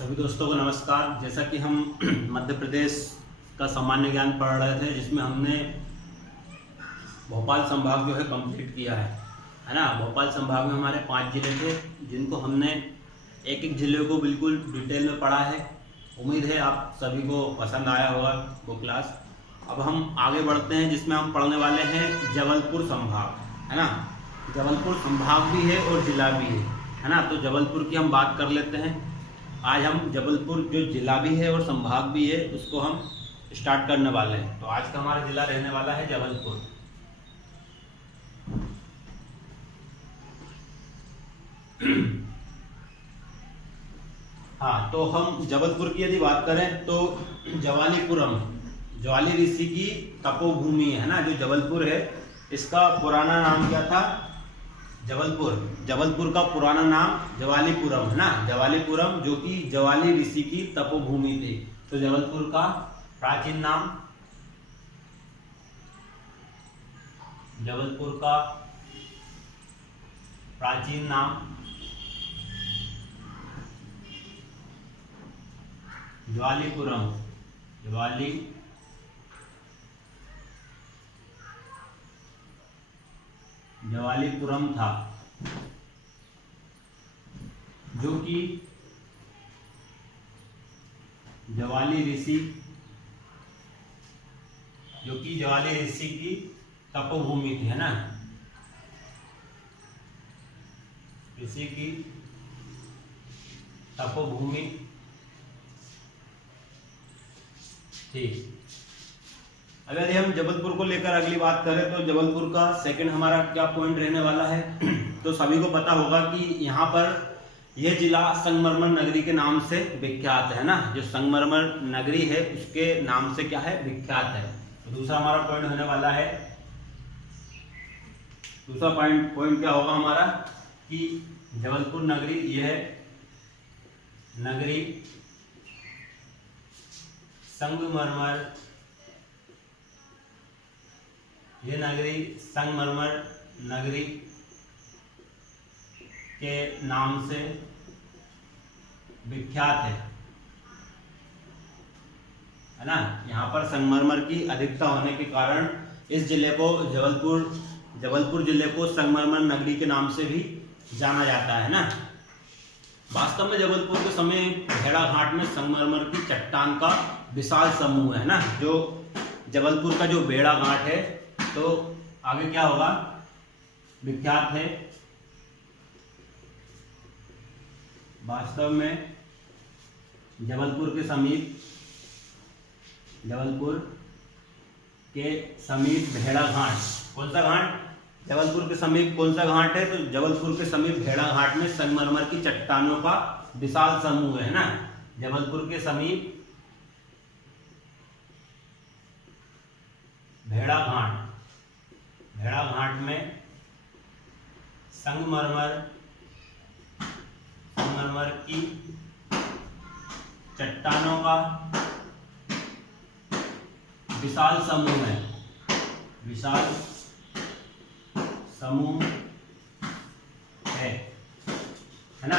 सभी दोस्तों को नमस्कार। जैसा कि हम मध्य प्रदेश का सामान्य ज्ञान पढ़ रहे थे, जिसमें हमने भोपाल संभाग जो है कंप्लीट किया है ना। भोपाल संभाग में हमारे 5 जिले थे, जिनको हमने एक एक जिले को बिल्कुल डिटेल में पढ़ा है। उम्मीद है आप सभी को पसंद आया होगा वो क्लास। अब हम आगे बढ़ते हैं, जिसमें हम पढ़ने वाले हैं जबलपुर संभाग, है ना। जबलपुर संभाग भी है और जिला भी है ना। तो जबलपुर की हम बात कर लेते हैं। आज हम जबलपुर जो जिला भी है और संभाग भी है उसको हम स्टार्ट करने वाले हैं। तो आज का हमारा जिला रहने वाला है जबलपुर। हाँ, तो हम जबलपुर की यदि बात करें तो जवालीपुरम, ज्वाली ऋषि की तपोभूमि है ना। जो जबलपुर है इसका पुराना नाम क्या था? जबलपुर का पुराना नाम जवालीपुरम है ना। जवालीपुरम जो कि ज्वाली ऋषि की तपोभूमि थी। तो जबलपुर का प्राचीन नाम, जबलपुर का प्राचीन नाम ज्वालीपुरम, जवालीपुरम था, जो कि ज्वाली ऋषि की तपोभूमि थी, है ना। ऋषि की तपोभूमि थी। अब यदि हम जबलपुर को लेकर अगली बात करें तो जबलपुर का सेकंड हमारा क्या पॉइंट रहने वाला है? तो सभी को पता होगा कि यहाँ पर यह जिला संगमरमर नगरी के नाम से विख्यात है ना। जो संगमरमर नगरी है उसके नाम से क्या है? विख्यात है। तो दूसरा हमारा पॉइंट होने वाला है, दूसरा पॉइंट क्या होगा हमारा कि जबलपुर नगरी, यह नगरी संगमरमर, ये नगरी संगमरमर नगरी के नाम से विख्यात है ना। यहाँ पर संगमरमर की अधिकता होने के कारण इस जिले को जबलपुर जिले को संगमरमर नगरी के नाम से भी जाना जाता है ना। वास्तव में जबलपुर के समय भेड़ा घाट में संगमरमर की चट्टान का विशाल समूह है ना। जो जबलपुर का जो भेड़ा घाट है, तो आगे क्या होगा? विख्यात है। वास्तव में जबलपुर के समीप भेड़ा घाट, कौन सा घाट? जबलपुर के समीप कौन सा घाट है? तो जबलपुर के समीप भेड़ा घाट में संगमरमर की चट्टानों का विशाल समूह है ना। जबलपुर के समीप भेड़ा घाट में संगमरमर की चट्टानों का विशाल समूह है, है ना।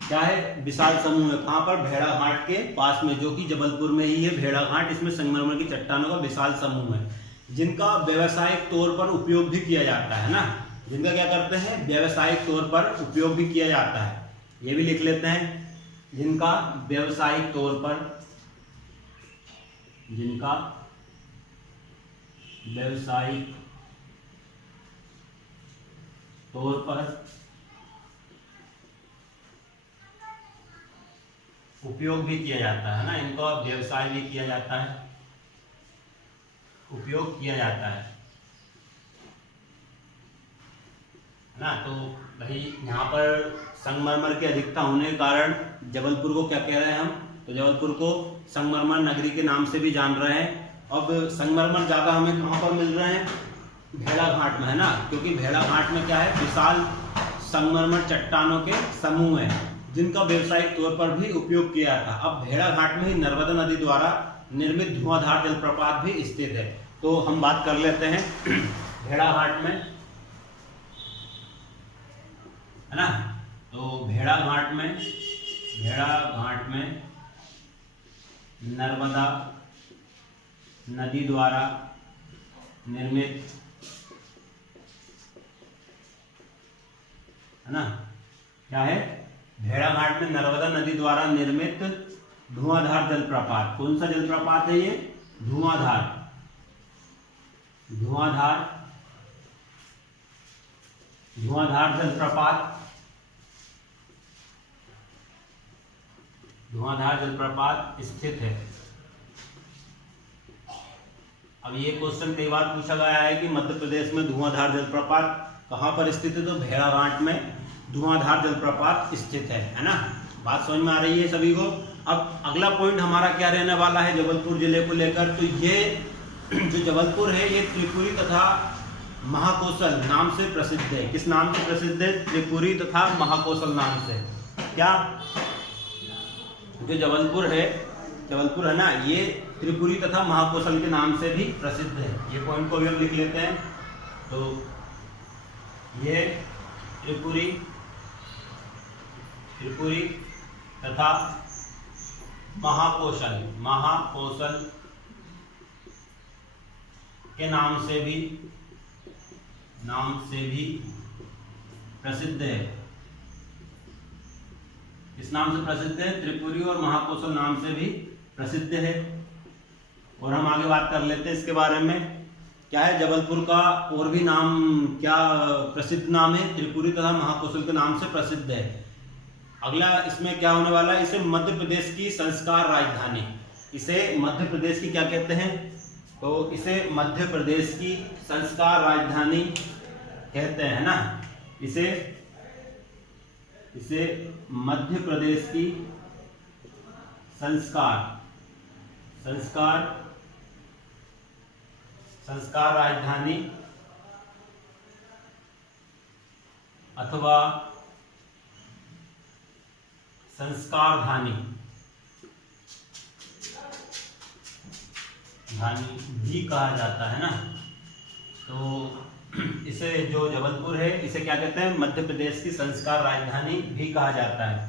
क्या है? विशाल समूह है। कहां पर? भेड़ा घाट के पास में, जो कि जबलपुर में ही है भेड़ा घाट। इसमें संगमरमर की चट्टानों का विशाल समूह है, जिनका व्यावसायिक तौर पर उपयोग भी किया जाता है ना। जिनका क्या करते हैं? व्यावसायिक तौर पर उपयोग भी किया जाता है। ये भी लिख लेते हैं, जिनका व्यावसायिक तौर पर उपयोग भी किया जाता है ना। इनका व्यवसाय भी किया जाता है, उपयोग किया जाता है ना। तो भाई यहाँ पर संगमरमर की अधिकता होने के कारण जबलपुर को क्या कह रहे हैं हम? तो जबलपुर को संगमरमर नगरी के नाम से भी जान रहे हैं। अब संगमरमर ज्यादा हमें कहाँ पर मिल रहे हैं? भेड़ा घाट में, है ना। क्योंकि भेड़ा घाट में क्या है? विशाल संगमरमर चट्टानों के समूह है, जिनका व्यावसायिक तौर पर भी उपयोग किया था। अब भेड़ा घाट में ही नर्मदा नदी द्वारा निर्मित धुआंधार जलप्रपात भी स्थित है। तो हम बात कर लेते हैं भेड़ा घाट में, है ना। तो भेड़ा घाट में भेड़ाघाट में नर्मदा नदी द्वारा निर्मित, है ना, क्या है, भेड़ाघाट में नर्मदा नदी द्वारा निर्मित धुआंधार जलप्रपात। कौन सा जलप्रपात है ये? धुआंधार, धुआंधार, धुआंधार जलप्रपात, धुआंधार जलप्रपात स्थित है। अब ये क्वेश्चन कई बार पूछा गया है कि मध्य प्रदेश में धुआंधार जलप्रपात कहाँ पर स्थित है, तो भेड़ाघाट में धुआंधार जलप्रपात स्थित है ना। बात समझ में आ रही है सभी को। अब अगला पॉइंट हमारा क्या रहने वाला है जबलपुर जिले को लेकर, तो ये जो जबलपुर है ये त्रिपुरी तथा महाकौशल नाम से प्रसिद्ध है। किस नाम से प्रसिद्ध है? त्रिपुरी तथा महाकौशल नाम से। क्या जो जबलपुर है ना, ये त्रिपुरी तथा महाकौशल के नाम से भी प्रसिद्ध है। ये पॉइंट को भी हम लिख लेते हैं। तो ये त्रिपुरी तथा महाकौशल के नाम से भी प्रसिद्ध है। किस नाम से प्रसिद्ध है? त्रिपुरी और महाकौशल नाम से भी प्रसिद्ध है। और हम आगे बात कर लेते हैं इसके बारे में। क्या है जबलपुर का और भी नाम, क्या प्रसिद्ध नाम है? त्रिपुरी तथा महाकौशल के नाम से प्रसिद्ध है। अगला इसमें क्या होने वाला है, इसे मध्य प्रदेश की संस्कार राजधानी, इसे मध्य प्रदेश की क्या कहते हैं? तो इसे मध्य प्रदेश की संस्कार राजधानी कहते हैं ना। इसे मध्य प्रदेश की संस्कार राजधानी अथवा संस्कारधानी भी कहा जाता है ना। तो इसे जो जबलपुर है इसे क्या कहते हैं? मध्य प्रदेश की संस्कार राजधानी भी कहा जाता है।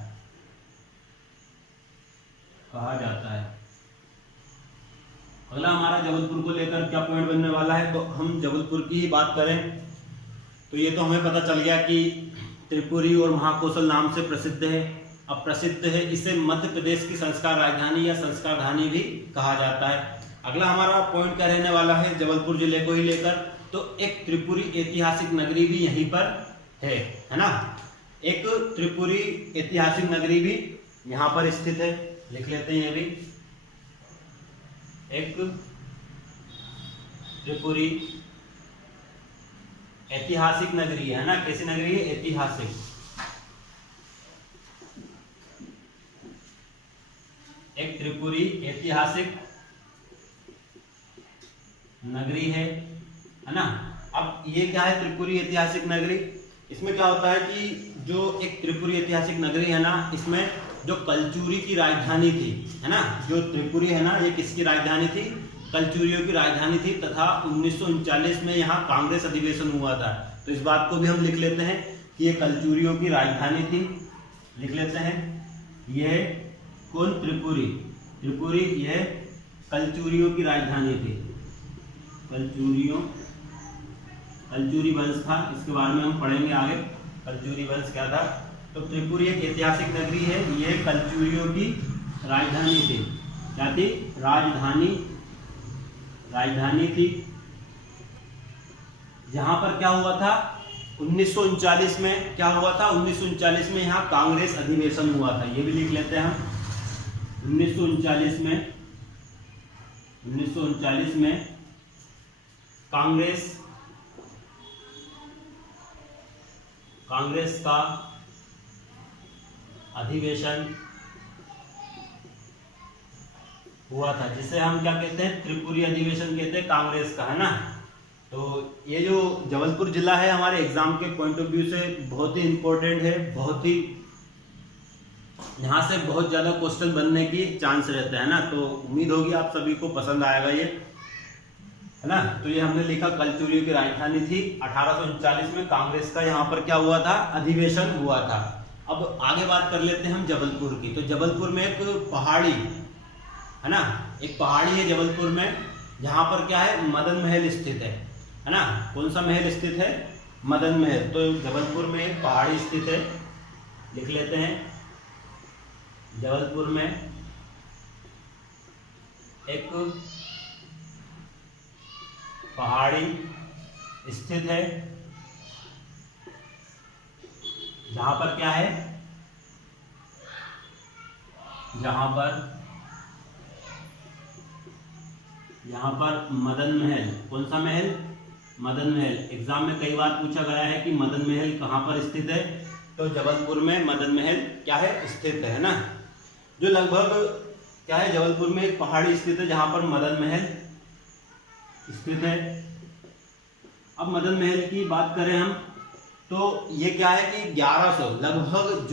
अगला हमारा जबलपुर को लेकर क्या पॉइंट बनने वाला है, तो हम जबलपुर की ही बात करें तो ये तो हमें पता चल गया कि त्रिपुरी और महाकौशल नाम से प्रसिद्ध है। अब प्रसिद्ध है, इसे मध्य प्रदेश की संस्कार राजधानी या संस्कारधानी भी कहा जाता है। अगला हमारा पॉइंट क्या रहने वाला है जबलपुर जिले को ही लेकर, तो एक त्रिपुरी ऐतिहासिक नगरी भी यहीं पर है ना। एक त्रिपुरी ऐतिहासिक नगरी भी यहाँ पर स्थित है, लिख लेते हैं ये भी। एक त्रिपुरी ऐतिहासिक नगरी है ना। कैसी नगरी है? ऐतिहासिक। एक त्रिपुरी ऐतिहासिक नगरी है ना। अब ये क्या है त्रिपुरी ऐतिहासिक नगरी? इसमें क्या होता है कि जो एक त्रिपुरी ऐतिहासिक नगरी है ना, इसमें जो कलचुरी की राजधानी थी, है ना, जो त्रिपुरी है ना, ये किसकी राजधानी थी? कलचुरियों की राजधानी थी। तथा 1939 में यहाँ कांग्रेस अधिवेशन हुआ था। तो इस बात को भी हम लिख लेते हैं कि ये कलचुरियों की राजधानी थी। लिख लेते हैं, यह कौन? त्रिपुरी यह कलचुरियों की राजधानी थी। कलचुरी वंश था, इसके बारे में हम पढ़ेंगे आगे। कलचुरी वंश क्या था? तो त्रिपुरी एक ऐतिहासिक नगरी है, यह कलचुरियों की राजधानी थी। क्या थी? राजधानी थी। जहां पर क्या हुआ था? 1939 में क्या हुआ था? 1939 में यहाँ कांग्रेस अधिवेशन हुआ था। ये भी लिख लेते हैं हम। 1939 में कांग्रेस का अधिवेशन हुआ था, जिसे हम क्या कहते हैं? त्रिपुरी अधिवेशन कहते हैं कांग्रेस का, है ना। तो ये जो जबलपुर जिला है हमारे एग्जाम के पॉइंट ऑफ व्यू से बहुत ही इंपॉर्टेंट है। बहुत ही यहाँ से बहुत ज़्यादा क्वेश्चन बनने की चांस रहता है ना। तो उम्मीद होगी आप सभी को पसंद आएगा ये, है ना। तो ये हमने लिखा कलचुरियों की राजधानी थी। 1839 में कांग्रेस का यहाँ पर क्या हुआ था? अधिवेशन हुआ था। अब आगे बात कर लेते हैं हम जबलपुर की। तो जबलपुर में एक पहाड़ी है ना, एक पहाड़ी है जबलपुर में, जहां पर क्या है, मदन महल स्थित है ना। कौन सा महल स्थित है? मदन महल। तो जबलपुर में एक पहाड़ी स्थित है, लिख लेते हैं। जबलपुर में एक पहाड़ी स्थित है, जहां पर क्या है, जहां पर मदन महल। कौन सा महल? मदन महल। एग्जाम में कई बार पूछा गया है कि मदन महल कहां पर स्थित है, तो जबलपुर में मदन महल क्या है, स्थित है ना। जो लगभग क्या है, जबलपुर में एक पहाड़ी स्थित है जहां पर मदन महल स्थित है। अब मदन महल की बात करें हम, तो ये क्या है कि 1100 लगभग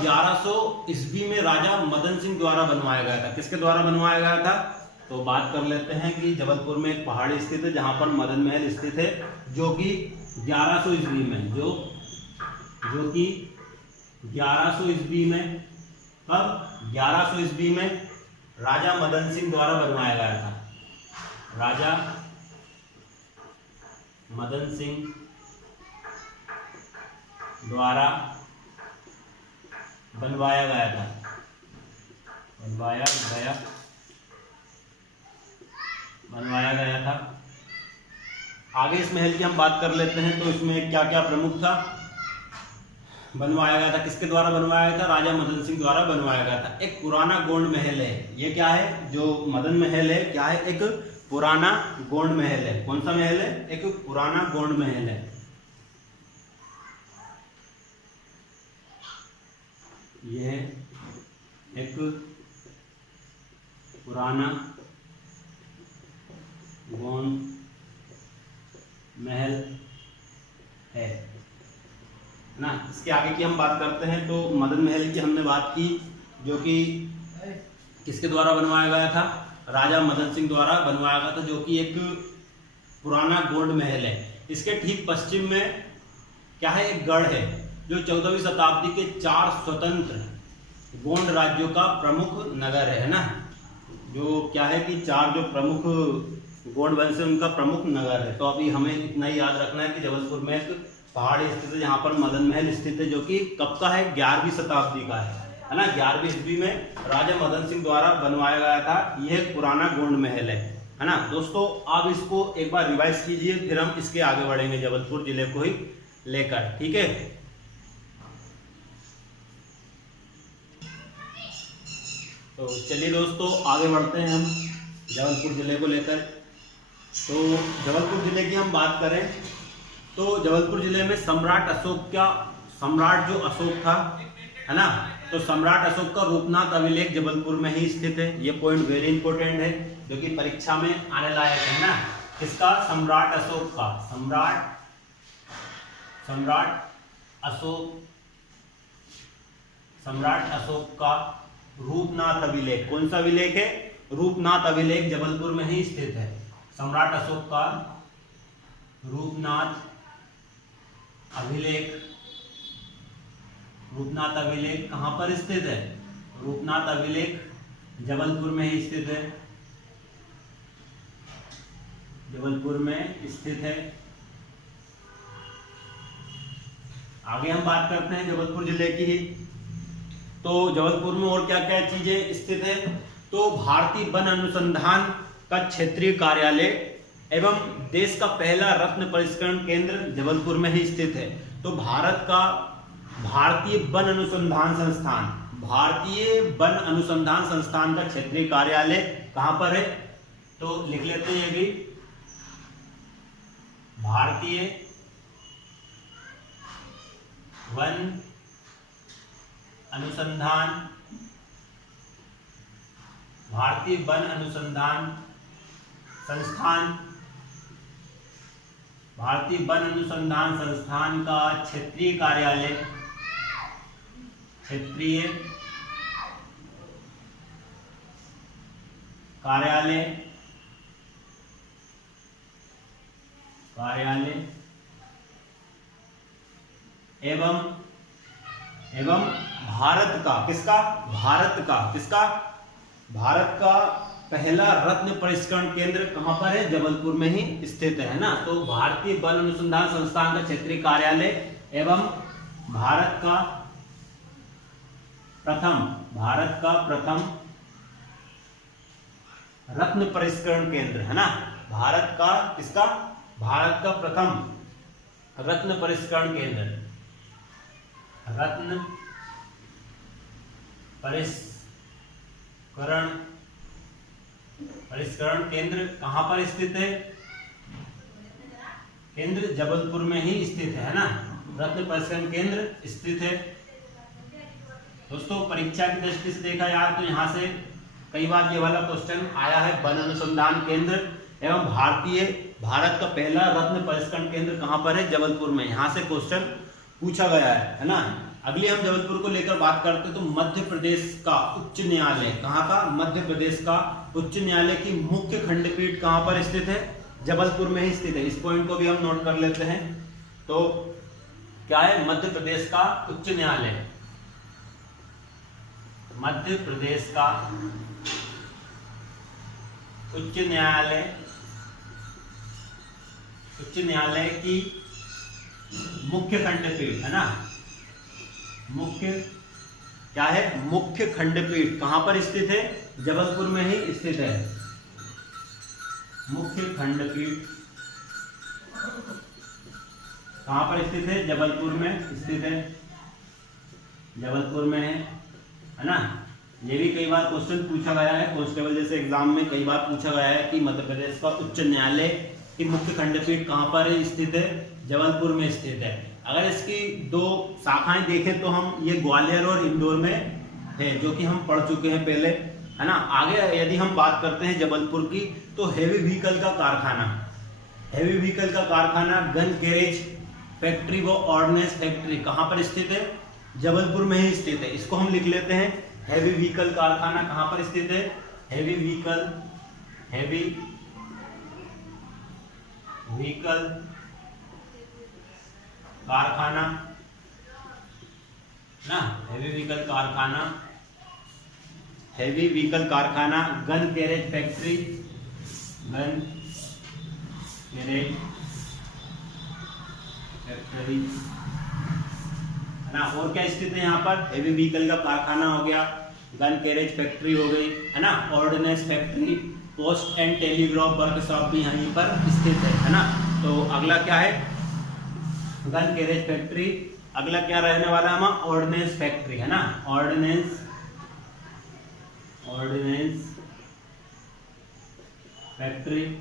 1100 ईस्वी में राजा मदन सिंह द्वारा बनवाया गया था। किसके द्वारा बनवाया गया था? तो बात कर लेते हैं कि जबलपुर में एक पहाड़ी स्थित है जहां पर मदन महल स्थित है, जो कि 1100 ईस्वी में, जो कि 1100 ईस्वी में, कब? 1100 ईस्वी में राजा मदन सिंह द्वारा बनवाया गया था। राजा मदन सिंह द्वारा बनवाया गया था, बनवाया गया था। आगे इस महल की हम बात कर लेते हैं। तो इसमें क्या क्या प्रमुख था, बनवाया गया था, किसके द्वारा बनवाया गया था? राजा मदन सिंह द्वारा बनवाया गया था। एक पुराना गोंड महल है, ये क्या है, जो मदन महल है क्या है, एक पुराना गोंड महल है। कौन सा महल है? एक पुराना गोंड महल है। यह एक पुराना गोंड महल है ना। इसके आगे की हम बात करते हैं। तो मदन महल की हमने बात की, जो कि किसके द्वारा बनवाया गया था? राजा मदन सिंह द्वारा बनवाया गया था, जो कि एक पुराना गोंड महल है। इसके ठीक पश्चिम में क्या है, एक गढ़ है, जो 14वीं शताब्दी के 4 स्वतंत्र गोंड राज्यों का प्रमुख नगर है ना। जो क्या है कि 4 जो प्रमुख गोंड वंश है उनका प्रमुख नगर है। तो अभी हमें इतना ही याद रखना है कि जबलपुर में एक पहाड़ी स्थित है जहाँ पर मदन महल स्थित है, जो कि कब का है, 11वीं शताब्दी का है ना। 11वीं ईस्वी में राजा मदन सिंह द्वारा बनवाया गया था। यह एक पुराना गोंड महल है ना। दोस्तों आप इसको एक बार रिवाइज कीजिए, फिर हम इसके आगे बढ़ेंगे जबलपुर जिले को ही लेकर, ठीक है। तो चलिए दोस्तों आगे बढ़ते हैं हम जबलपुर जिले को लेकर। तो जबलपुर जिले की हम बात करें, तो जबलपुर जिले में सम्राट जो अशोक था है ना, तो सम्राट अशोक का रूपनाथ अभिलेख जबलपुर में ही स्थित है। ये पॉइंट वेरी इंपॉर्टेंट है, जो कि परीक्षा में आने लायक है ना। किसका? सम्राट अशोक का। सम्राट अशोक का रूपनाथ अभिलेख। कौन सा अभिलेख है? रूपनाथ अभिलेख जबलपुर में ही स्थित है। सम्राट अशोक का रूपनाथ अभिलेख कहां पर स्थित है? रूपनाथ अभिलेख जबलपुर में ही स्थित है, जबलपुर में स्थित है। आगे हम बात करते हैं जबलपुर जिले की ही। तो जबलपुर में और क्या क्या चीजें स्थित है? तो भारतीय वन अनुसंधान का क्षेत्रीय कार्यालय एवं देश का पहला रत्न परिष्करण केंद्र जबलपुर में ही स्थित है। तो भारत का भारतीय वन अनुसंधान संस्थान का क्षेत्रीय कार्यालय कहां पर है? तो लिख लेते हैं ये भी, भारतीय वन अनुसंधान संस्थान का क्षेत्रीय कार्यालय एवं एवं भारत का किसका, भारत का पहला रत्न परिष्करण केंद्र कहां पर है, जबलपुर में ही स्थित है ना। तो भारतीय वन अनुसंधान संस्थान का क्षेत्रीय कार्यालय एवं भारत का प्रथम रत्न परिष्करण केंद्र है ना, भारत का प्रथम रत्न परिष्करण केंद्र कहां पर स्थित है, केंद्र जबलपुर में ही स्थित है ना, रत्न परिष्करण केंद्र स्थित है। दोस्तों परीक्षा की दृष्टि से देखा जाए तो यहाँ से कई बार ये वाला क्वेश्चन आया है, वन अनुसंधान केंद्र एवं भारत का पहला रत्न परिष्करण केंद्र कहां पर है, जबलपुर में, यहाँ से क्वेश्चन पूछा गया है ना। अगली हम जबलपुर को लेकर बात करते हैं तो मध्य प्रदेश का उच्च न्यायालय, कहाँ का, मध्य प्रदेश का उच्च न्यायालय की मुख्य खंडपीठ कहां पर स्थित है, जबलपुर में ही स्थित है। इस पॉइंट को भी हम नोट कर लेते हैं। तो क्या है, मध्य प्रदेश का उच्च न्यायालय, मध्य प्रदेश का उच्च न्यायालय की मुख्य खंडपीठ है ना, मुख्य खंडपीठ कहां पर स्थित है, जबलपुर में ही स्थित है। मुख्य खंडपीठ कहां पर स्थित है, जबलपुर में स्थित है, जबलपुर में है ना। ये भी कई बार क्वेश्चन पूछा गया है, कांस्टेबल जैसे एग्जाम में कई बार पूछा गया है कि मध्य प्रदेश का उच्च न्यायालय की मुख्य खंडपीठ कहां पर स्थित है, जबलपुर में स्थित है। अगर इसकी दो शाखाएं देखें तो हम ये ग्वालियर और इंदौर में है, जो कि हम पढ़ चुके हैं पहले, है ना। आगे यदि हम बात करते हैं जबलपुर की, तो हेवी व्हीकल का कारखाना गन गैरेज फैक्ट्री व ऑर्डिनेंस फैक्ट्री कहां पर स्थित है, जबलपुर में ही स्थित है। इसको हम लिख लेते हैं, हेवी व्हीकल कारखाना कहां पर स्थित है, हेवी व्हीकल कारखाना ना, हेवी व्हीकल कारखाना गन गैरेज फैक्ट्री ना। और क्या स्थित है यहाँ पर, हेवी व्हीकल का कारखाना हो गया, गन गैरेज फैक्ट्री हो गई, है ना, ordnance factory, post and telegraph workshop भी यहीं पर स्थित है ना। तो अगला क्या है, गन गैरेज फैक्ट्री। अगला क्या रहने वाला है हमारा, ऑर्डिनेंस फैक्ट्री है ना, ऑर्डिनेंस फैक्ट्री।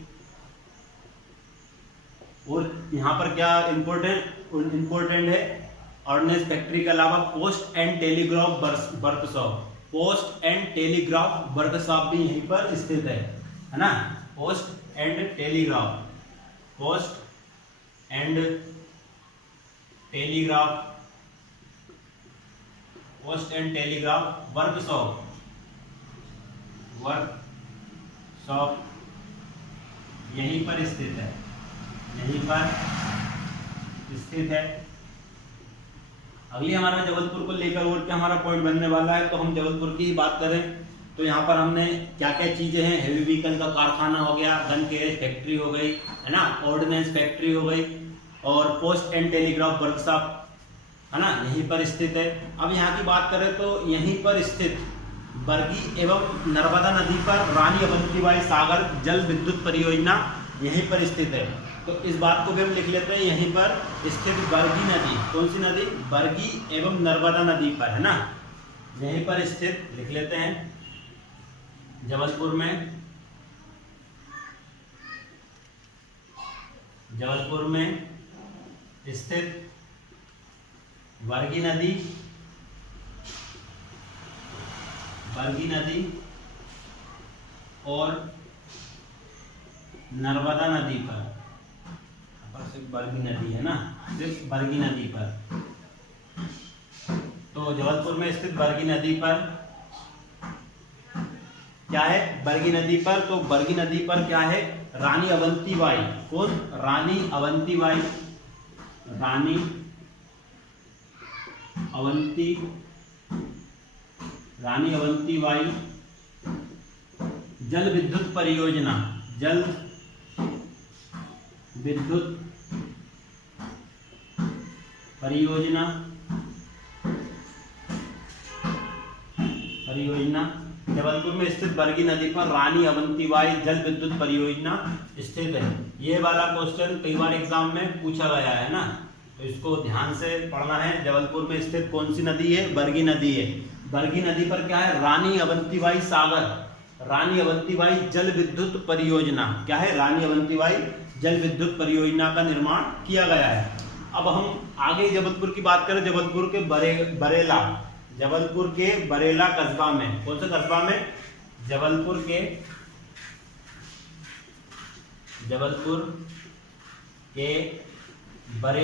और यहाँ पर क्या इंपॉर्टेंट है, ऑर्डिनेंस फैक्ट्री के अलावा पोस्ट एंड टेलीग्राफ वर्कशॉप भी यहीं पर स्थित है ना। पोस्ट एंड टेलीग्राफ वर्कशॉप यहीं पर स्थित है। अगली हमारा जबलपुर को लेकर और क्या हमारा पॉइंट बनने वाला है, तो हम जबलपुर की ही बात करें तो यहाँ पर हमने क्या क्या चीजें हैं, हेवी व्हीकल का कारखाना हो गया, गन गैरेज फैक्ट्री हो गई, है ना, ऑर्डिनेंस फैक्ट्री हो गई, और पोस्ट एंड टेलीग्राफ वर्कशॉप है ना, यहीं पर स्थित है। अब यहाँ की बात करें तो यहीं पर स्थित बरगी एवं नर्मदा नदी पर रानी अवंतीबाई सागर जल विद्युत परियोजना यहीं पर स्थित है। तो इस बात को भी हम लिख लेते हैं, यहीं पर स्थित बरगी नदी, कौन सी नदी, बरगी एवं नर्मदा नदी पर है ना, यहीं पर स्थित लिख लेते हैं जबलपुर में स्थित बरगी नदी और नर्मदा नदी पर, सिर्फ बरगी नदी है ना, सिर्फ बरगी नदी पर। तो जबलपुर में स्थित बरगी नदी पर क्या है, बरगी नदी पर, तो बरगी नदी पर क्या है, रानी अवंतीबाई, कौन, रानी अवंतीबाई जल विद्युत परियोजना, जल विद्युत परियोजना जबलपुर में स्थित बरगी नदी पर रानी अवंतीबाई जल विद्युत परियोजना स्थित है। ये वाला क्वेश्चन कई बार एग्जाम में पूछा गया है ना, तो इसको ध्यान से पढ़ना है। जबलपुर में स्थित कौन सी नदी है? बरगी नदी है। बरगी नदी पर क्या है? रानी अवंतीबाई सागर, रानी अवंतीबाई जल विद्युत परियोजना। क्या है? रानी अवंतीबाई जल विद्युत परियोजना का निर्माण किया गया है। अब हम आगे जबलपुर की बात करें। जबलपुर के बरेला, जबलपुर के बरेला कस्बा में, कौन सा कस्बा में? जबलपुर के बरेला